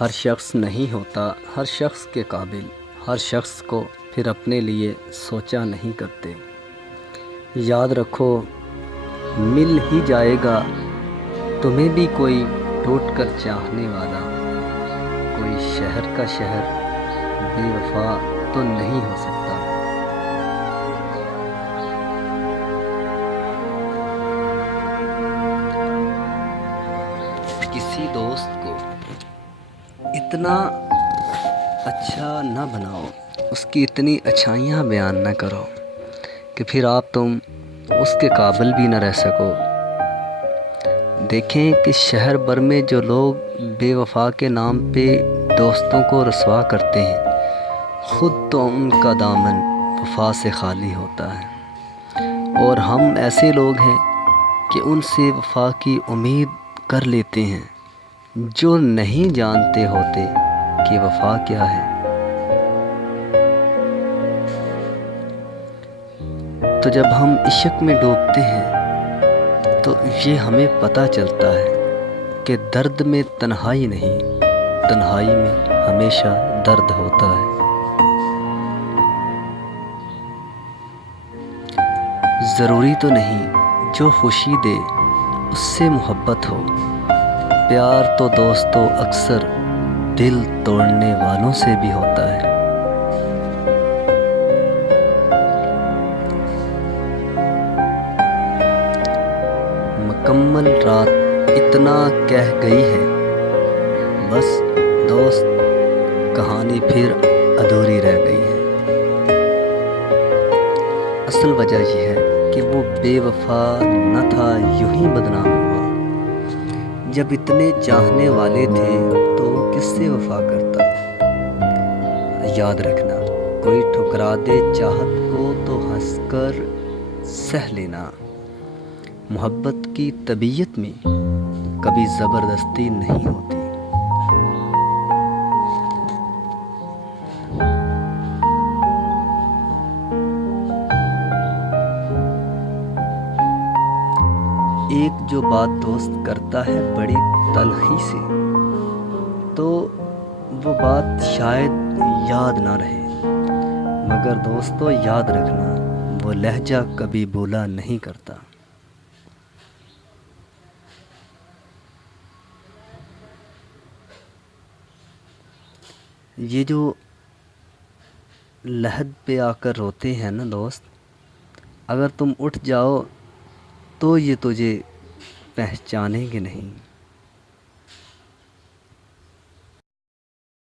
ہر شخص نہیں ہوتا ہر شخص کے قابل، ہر شخص کو پھر اپنے لیے سوچا نہیں کرتے۔ یاد رکھو مل ہی جائے گا تمہیں بھی کوئی ٹوٹ کر چاہنے والا، کوئی شہر کا شہر بے وفا تو نہیں ہو سکتا۔ کسی دوست کو اتنا اچھا نہ بناؤ، اس کی اتنی اچھائیاں بیان نہ کرو کہ پھر تم اس کے قابل بھی نہ رہ سکو۔ دیکھیں کہ شہر بھر میں جو لوگ بے وفا کے نام پہ دوستوں کو رسوا کرتے ہیں، خود تو ان کا دامن وفا سے خالی ہوتا ہے، اور ہم ایسے لوگ ہیں کہ ان سے وفا کی امید کر لیتے ہیں جو نہیں جانتے ہوتے کہ وفا کیا ہے۔ تو جب ہم عشق میں ڈوبتے ہیں تو یہ ہمیں پتہ چلتا ہے کہ درد میں تنہائی نہیں، تنہائی میں ہمیشہ درد ہوتا ہے۔ ضروری تو نہیں جو خوشی دے اس سے محبت ہو، پیار تو دوستو اکثر دل توڑنے والوں سے بھی ہوتا ہے۔ مکمل رات اتنا کہہ گئی ہے، بس دوست کہانی پھر ادھوری رہ گئی ہے۔ اصل وجہ یہ ہے کہ وہ بے وفا نہ تھا، یوں ہی بدنام ہوا۔ جب اتنے چاہنے والے تھے تو وہ کس سے وفا کرتا؟ یاد رکھنا کوئی ٹھکرا دے چاہت کو تو ہنس کر سہ لینا۔ محبت کی طبیعت میں کبھی زبردستی نہیں ہوتی۔ ایک جو بات دوست کرتا ہے بڑی تلخی سے، تو وہ بات شاید یاد نہ رہے، مگر دوستو یاد رکھنا وہ لہجہ کبھی بولا نہیں کرتا۔ یہ جو لحد پہ آ کر روتے ہیں نا دوست، اگر تم اٹھ جاؤ تو یہ تجھے پہچانیں گے نہیں۔